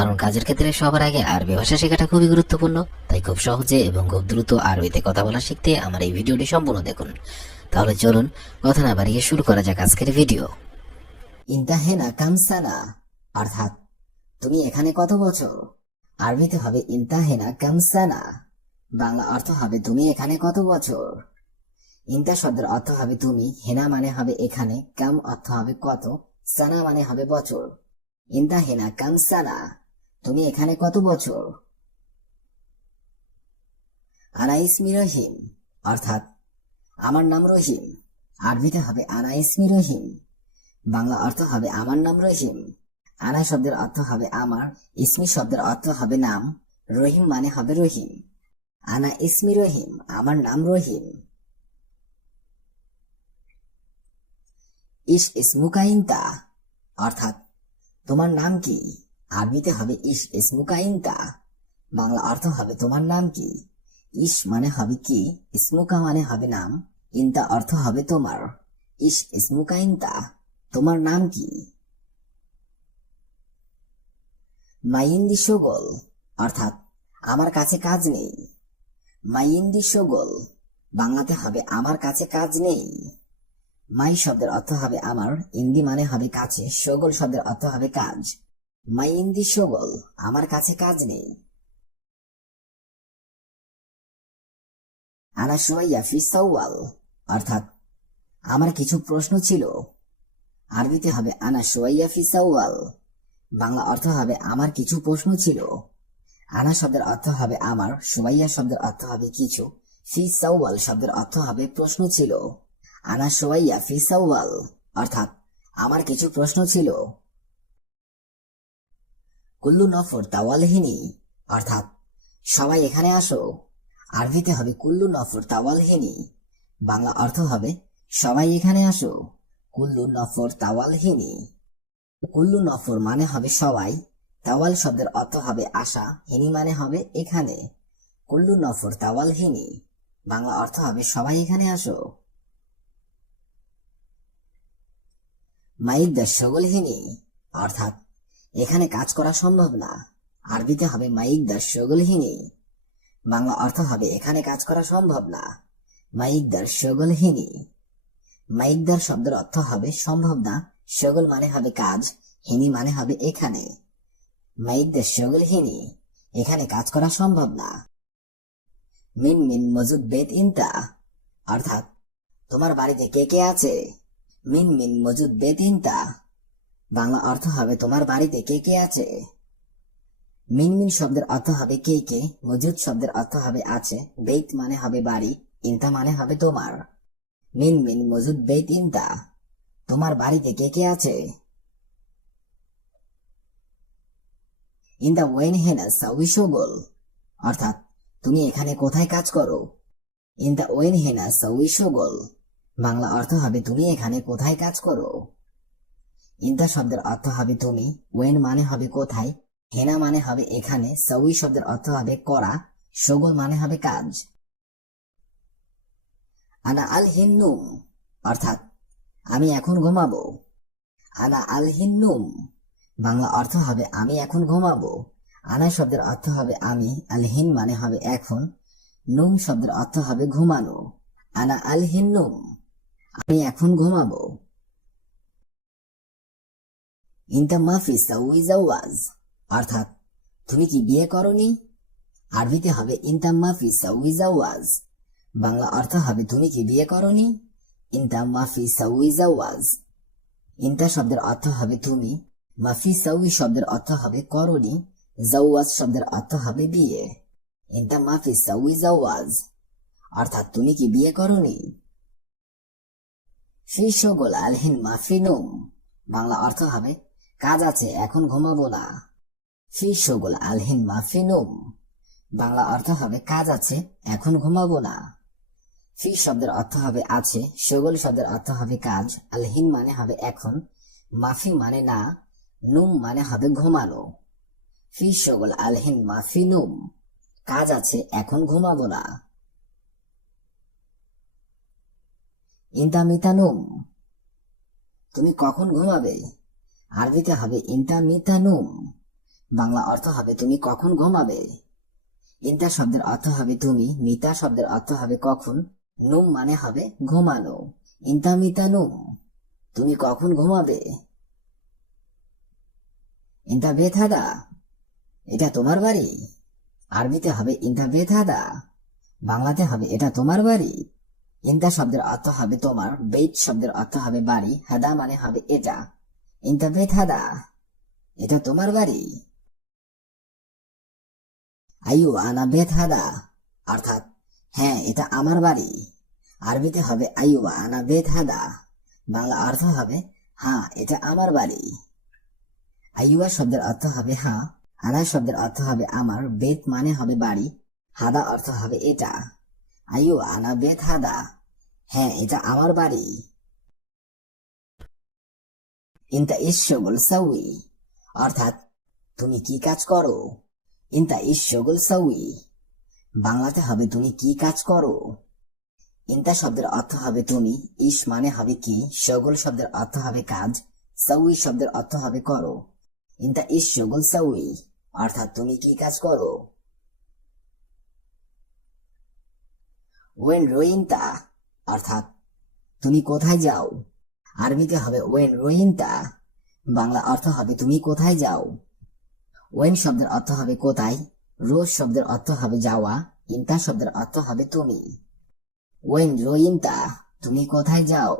কারণ কাজের ক্ষেত্রে সবার আগে আরবি ভাষা শেখাটা খুবই গুরুত্বপূর্ণ, তাই খুব সহজে এবং খুব দ্রুত আরবিতে কথা বলা শিখতে আমার এই ভিডিওটি সম্পূর্ণ দেখুন। তাহলে চলুন, কথা না বাড়িয়ে শুরু করা যাক আজকের ভিডিও। ইন্তাহেনা কামসানা, অর্থাৎ তুমি এখানে কত বছর? আরবিতে হবে ইন্তাহেনা কামসানা, বাংলা অর্থ হবে তুমি এখানে কত বছর? ইন্তা শব্দের অর্থ হবে তুমি, হেনা মানে হবে এখানে, কাম অর্থ হবে কত, সানা মানে হবে বছর। ইন্তা হেনা কাম সানা তুমি এখানে কত বছর? আনা ইসমি রহিম, অর্থাৎ আমার নাম রহিম। আরবিতে হবে আনা ইসমি রহিম, বাংলা অর্থ হবে আমার নাম রহিম। আনা শব্দের অর্থ হবে আমার, ইসমি শব্দের অর্থ হবে নাম, রহিম মানে হবে রহিম। আনা ইসমি রহিম, আমার নাম রহিম। ইস ইসমুকা ইনতা অর্থাৎ তোমার নাম কি? আরবিতে হবে ইস ইসমুকা ইনতা বাংলা অর্থ হবে তোমার নাম কি? ইস মানে হবে কি? ইসমুকা মানে হবে নাম। ইনতা অর্থ হবে তোমার। ইস ইসমুকা ইনতা তোমার নাম কি? মাইন্দি সগোল অর্থাৎ আমার কাছে কাজ নেই। মাইন্দি সগোল বাংলাতে হবে আমার কাছে কাজ নেই। মাই শব্দের অর্থ হবে আমার, ইন্দি মানে হবে কাছে। সগোল শব্দের অর্থ হবে কাজ। মাই ইন্দি সগোল আমার কাছে কাজ নেই। আনা সুয়াইয়া ফি সাওয়াল, অর্থাৎ আমার কিছু প্রশ্ন ছিল। আরবিতে হবে আনা সুয়াইয়া ফি সাওয়াল, বাংলা অর্থ হবে আমার কিছু প্রশ্ন ছিল। আনা শব্দের অর্থ হবে আমার সুয়াইয়া শব্দের অর্থ হবে কিছু। ফি সাওয়াল শব্দের অর্থ হবে প্রশ্ন ছিল। আনা সোয়াইয়া ফি সাওয়াল, অর্থাৎ আমার কিছু প্রশ্ন ছিল। কুল্লু নফর তাওয়ালহিনী অর্থাৎ সবাই এখানে আসো। আরবিতে হবে কুল্লু নফর তাওয়ালহিনী বাংলা অর্থ হবে সবাই এখানে আসো, কুল্লু নফর তাওয়ালহিনী কুল্লু নফর মানে হবে সবাই, তাওয়াল শব্দের অর্থ হবে আশা, হিনি মানে হবে এখানে। কুল্লু নফর তাওয়ালহিনী বাংলা অর্থ হবে সবাই এখানে আসো। মাইক দা সগলহিনী অর্থাৎ এখানে কাজ করা সম্ভব না। আরবিতে হবে মাইক দা সগলহিনী বাংলা অর্থ হবে এখানে কাজ করা সম্ভব না। মাইক দার সগলহিনী মাইকদার শব্দের অর্থ হবে সম্ভব না। সগল মানে হবে কাজ, হিনী মানে হবে এখানে। মাইক মাইকদার সগলহিনী এখানে কাজ করা সম্ভব না। মিন মিন মজুদ বেদ ইনতা। অর্থাৎ, তোমার বাড়িতে কে কে আছে? মিন মিন মজুদ বেতিনতা বাংলা অর্থ হবে তোমার বাড়িতে কে কে আছে? মিন মিন শব্দের অর্থ হবে কে কে, মজুদ শব্দের অর্থ হবে আছে বেত মানে হবে বাড়ি, ইনতা মানে হবে তোমার। মিন মিন মজুদ বেত ইনতা, তোমার বাড়িতে কে কে আছে? ইন্দা ওয়েন হেনা সাউই সগোল অর্থাৎ, তুমি এখানে কোথায় কাজ করো? ইন্দা ওয়েন হেনা সাউই সগোল বাংলা অর্থ হবে তুমি এখানে কোথায় কাজ করো? ইন্তা শব্দের অর্থ হবে তুমি, ওয়েন মানে হবে কোথায়, হেনা মানে হবে এখানে সউই শব্দের অর্থ হবে করা, সগোল মানে হবে কাজ। আনা আল হিন্নুম অর্থাৎ আমি এখন ঘুমাবো। আনা আল হিন্নুম বাংলা অর্থ হবে আমি এখন ঘুমাবো। আনা শব্দের অর্থ হবে আমি আল হিন মানে হবে এখন, নুম শব্দের অর্থ হবে ঘুমানো। আনা আল হিন্নুম আমি এখন ঘুমাবো। ইনতা মাফি সাউই জাওয়াজ অর্থাৎ তুমি কি বিয়ে করনি আরবিতে হবে ইনতা মাফি জাওয়াজ বাংলা অর্থ হবে তুমি কি বিয়ে করনি ইনতা মাফি জাওয়াজ ইনতা শব্দের অর্থ হবে তুমি মাফি সাউই শব্দের অর্থ হবে করনি জাওয়াজ শব্দের অর্থ হবে বিয়ে ইনতা মাফি সাউই জাওয়াজ অর্থাৎ তুমি কি বিয়ে করনি ফি সগোল আলহিন মাফিনুম বাংলা অর্থ হবে কাজ আছে, এখন ঘুমাবো না। ফি সগোল আলহিন মাফিনুম। বাংলা অর্থ হবে কাজ আছে, এখন ঘুমাবো না। ফি শব্দের অর্থ হবে আছে সগোল শব্দের অর্থ হবে কাজ। আলহিন মানে হবে এখন, মাফি মানে না, নুম মানে হবে ঘুমানো। ফি সগোল আলহিন মাফিনুম। কাজ আছে, এখন ঘুমাবো না। ইন্তামিতানুম তুমি কখন ঘুমাবে? আরবিতে হবে ইন্তামিতানুম বাংলা অর্থ হবে তুমি কখন ঘুমাবে। ইন্তা শব্দের অর্থ হবে তুমি, মিতা শব্দের অর্থ হবে কখন, নুম মানে হবে ঘুমানো। ইন্তা মিতা নুম তুমি কখন ঘুমাবে? ইন্তা বেথাদা এটা তোমার বাড়ি। আরবিতে হবে ইন্তা বেথাদা বাংলাতে হবে এটা তোমার বাড়ি। ইন্তা শব্দের অর্থ হবে তোমার বেত শব্দের অর্থ হবে বাড়ি, হাদা মানে হবে এটা। ইন্তা বেথাদা এটা তোমার বাড়ি। আয়ু আনা বেথাদা অর্থাৎ হ্যাঁ এটা আমার বাড়ি। আরবিতে হবে আয়ু আনা বেথাদা বাংলা অর্থ হবে হ্যাঁ এটা আমার বাড়ি। আইয়ুয়া শব্দের অর্থ হবে হ্যাঁ। আনা শব্দের অর্থ হবে আমার। বেত মানে হবে বাড়ি। হাদা অর্থ হবে এটা। আয়ু আনা বেত হাদা। হ্যাঁ এটা আমার বাড়ি। ইন্তা ইশ্বগুল সাউই অর্থাৎ, তুমি কি কাজ করো? ইন্তা ইশ্বগুল সাউই বাংলাতে হবে তুমি কি কাজ করো? ইন্তা শব্দের অর্থ হবে তুমি, ইস মানে হবে কি শগুল শব্দের অর্থ হবে কাজ সাউই শব্দের অর্থ হবে করো। ইন্তা ইস শগুল সাউই অর্থাৎ তুমি কি কাজ করো? ওয়েন রোইন্তা অর্থাৎ, তুমি কোথায় যাও? আরবিতে হবে ওয়েন রোইন্তা বাংলা অর্থ হবে তুমি কোথায় যাও? ওয়েন শব্দের অর্থ হবে কোথায়? রোজ শব্দের অর্থ হবে যাওয়া। ইন্তা শব্দের অর্থ হবে তুমি। ওয়েন রোইন্তা তুমি কোথায় যাও?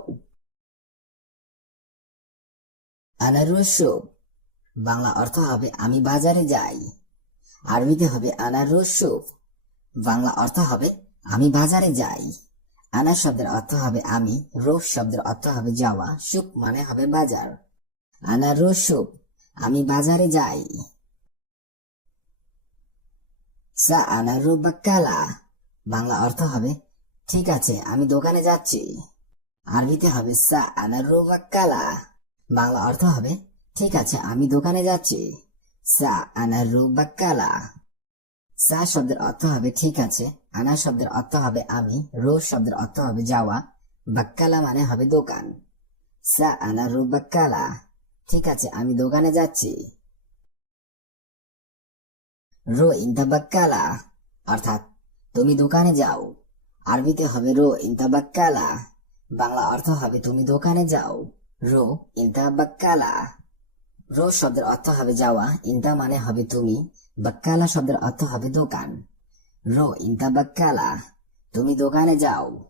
আনারসুপ বাংলা অর্থ হবে আমি বাজারে যাই। আরবিতে হবে আনারসুপ বাংলা অর্থ হবে আমি বাজারে যাই। আনা শব্দের অর্থ হবে আমি রোজ শব্দের অর্থ হবে যাওয়া সুপ মানে হবে বাজার। আনা আনারসুপ আমি বাজারে যাই। সা আনারু বাক্কালা বাংলা অর্থ হবে, ঠিক আছে, আমি দোকানে যাচ্ছি। আরবিতে হবে সা আনারু বাক্কালা বাংলা অর্থ হবে, ঠিক আছে, আমি দোকানে যাচ্ছি। সা আনারু বাক্কালা সা শব্দের অর্থ হবে, ঠিক আছে আনা শব্দের অর্থ হবে আমি রোজ শব্দের অর্থ হবে যাওয়া, বাক্কালা মানে হবে দোকান। সা আনারু বাক্কালা। ঠিক আছে, আমি দোকানে যাচ্ছি। রো ইন্তা বাক্কালা। অর্থাৎ, তুমি দোকানে যাও। আরবিতে হবে রো ইন্তা বাক্কালা। বাংলা অর্থ হবে তুমি দোকানে যাও। রো ইন্তা বাক্কালা। রো শব্দের অর্থ হবে যাওয়া, ইন্তা মানে হবে তুমি। বাক্কালা শব্দের অর্থ হবে দোকান। বাক্কালা, তুমি দোকানে যাও।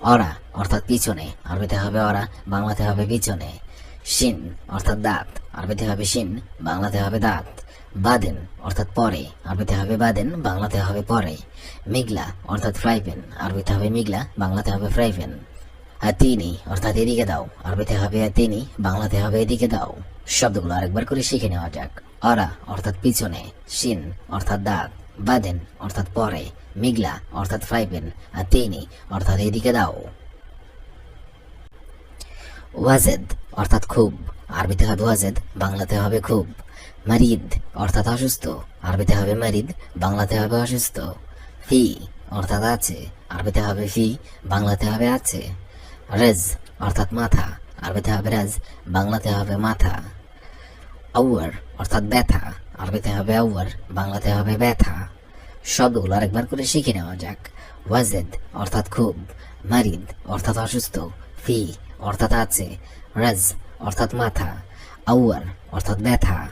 অরা, অর্থাৎ পিছনে, আরবিতে হবে অরা, বাংলাতে হবে পিছনে। শিন, অর্থাৎ দাঁত, আরবিতে হবে শিন, বাংলাতে হবে দাঁত। বাদেন, অর্থাৎ পরে, আরবিতে হবে বাদেন, বাংলাতে হবে পরে। মিগলা, অর্থাৎ ফ্রাই প্যান, আরবিতে হবে মিগলা, বাংলাতে হবে ফ্রাই প্যান। তিনি অর্থাৎ এদিকে দাও, আরবিতে হবে তিনি বাংলাতে হবে এদিকে দাও। শব্দগুলো আরেকবার করে শিখে নেওয়া যাক। অরা অর্থাৎ পিছনে, শিন অর্থাৎ দাঁত, বাদেন অর্থাৎ পরে মিগলা অর্থাৎ ফ্রাইপেন আর তিনি অর্থাৎ এদিকে দাও। ওয়াজেদ অর্থাৎ খুব, আরবিতে হবে ওয়াজেদ, বাংলাতে হবে খুব। মারিদ অর্থাৎ অসুস্থ, আরবিতে হবে মারিদ, বাংলাতে হবে অসুস্থ। ফি অর্থাৎ আছে, আরবিতে হবে ফি, বাংলাতে হবে আছে। রেজ অর্থাৎ মাথা, আরবিতে হবে রেজ, বাংলাতে হবে মাথা। আউয়ার অর্থাৎ ব্যথা। আরবিতে হবে আউয়ার বাংলাতে হবে ব্যথা। শব্দগুলো আরেকবার করে শিখে নেওয়া যাক। ওয়াজেদ অর্থাৎ খুব, মারিদ অর্থাৎ অসুস্থ, ফি অর্থাৎ আছে, রাজ অর্থাৎ মাথা আউয়ার অর্থাৎ ব্যথা।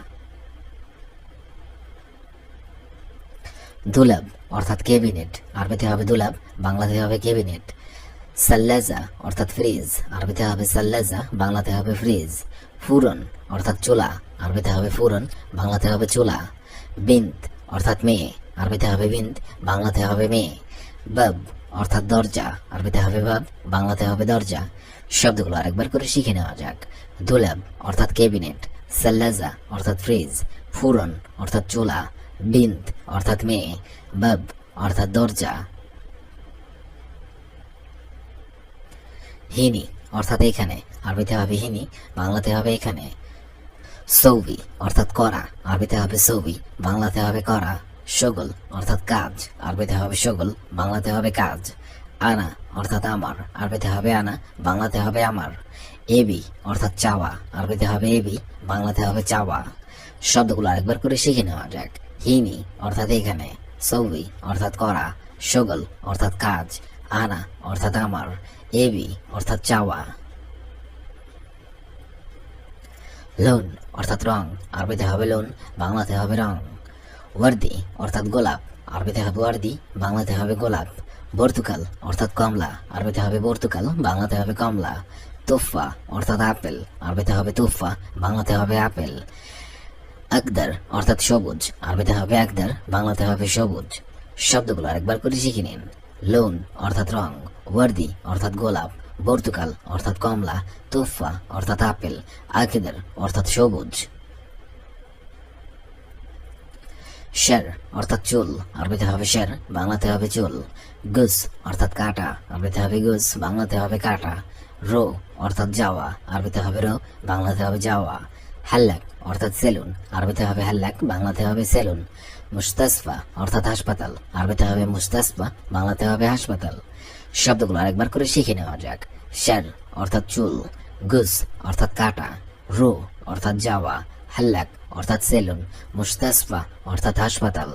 দুলাব অর্থাৎ ক্যাবিনেট, আরবিতে হবে দুলাব, বাংলাতে হবে ক্যাবিনেট। সাল্লাজা অর্থাৎ ফ্রিজ, আরবিতে হবে সাল্লাজা, বাংলাতে হবে ফ্রিজ। ফুরন, অর্থাৎ চুলা। আরবিতে হবে ফুরন, বাংলাতে হবে চুলা। বিন্ত অর্থাৎ মেয়ে। আরবিতে হবে বিন্ত বাংলাতে হবে মেয়ে। বাব, অর্থাৎ দরজা। আরবিতে হবে বাব, বাংলাতে হবে দরজা। শব্দগুলো আরেকবার করে শিখে নেওয়া যাক। দুলাব, অর্থাৎ ক্যাবিনেট। সাল্লাজা, অর্থাৎ ফ্রিজ। ফুরন, অর্থাৎ চুলা। বিন্ত অর্থাৎ মেয়ে। বাব, অর্থাৎ দরজা। হিনি অর্থাৎ এখানে। আরবিতে হবে হিনি, বাংলাতে হবে এখানে। সৌবি, অর্থাৎ করা। আরবিতে হবে সৌবি, বাংলাতে হবে করা। সগল, অর্থাৎ কাজ। আরবিতে হবে সগল, বাংলাতে হবে কাজ। আনা, অর্থাৎ আমার। আরবিতে হবে আনা, বাংলাতে হবে আমার। এবি, অর্থাৎ চাওয়া। আরবিতে হবে এবি, বাংলাতে হবে চাওয়া। শব্দগুলো আরেকবার করে শিখে নেওয়া যাক। হিনি, অর্থাৎ এখানে। সৌবি, অর্থাৎ করা। সগল, অর্থাৎ কাজ। আনা, অর্থাৎ আমার। এবি অর্থাৎ চাওয়া। লোন, অর্থাৎ রং, আরবিতে হবে লোন, বাংলাতে হবে রং। ওয়ার্দি, অর্থাৎ গোলাপ, আরবিতে হবে ওয়ার্দি, বাংলাতে হবে গোলাপ। বর্তুকাল, অর্থাৎ কমলা, আরবিতে হবে বর্তুকাল, বাংলাতে হবে কমলা। তোফা, অর্থাৎ আপেল, আরবিতে হবে তোফা, বাংলাতে হবে আপেল। আকদার, অর্থাৎ সবুজ, আরবিতে হবে আকদার, বাংলাতে হবে সবুজ। শব্দগুলো আরেকবার করে শিখে নিন। লোন, অর্থাৎ রং। ওয়ার্দি, অর্থাৎ গোলাপ বর্তুকাল অর্থাৎ কমলা, তুফা, অর্থাৎ আপেল আকিদার অর্থাৎ সবুজ। শের, অর্থাৎ চুল, আরবিতে হবে শের, বাংলাতে হবে চুল। গুস, অর্থাৎ কাটা, আরবিতে হবে গুস, বাংলাতে হবে কাটা। রো, অর্থাৎ যাওয়া, আরবিতে হবে রো, বাংলাতে হবে যাওয়া। হাল্লাক, অর্থাৎ সেলুন, আরবিতে হবে হাল্লাক, বাংলাতে হবে সেলুন। মুস্তাসফা, অর্থাৎ হাসপাতাল, আরবিতে হবে মুস্তাসফা, বাংলাতে হবে হাসপাতাল। শব্দগুলো আরেকবার করে শিখে নেওয়া যাক। শ্যার অর্থাৎ চুল, গুস অর্থাৎ কাটা, রো অর্থাৎ যাওয়া, হাল্লাক অর্থাৎ সেলুন, মুস্তাসফা অর্থাৎ হাসপাতাল।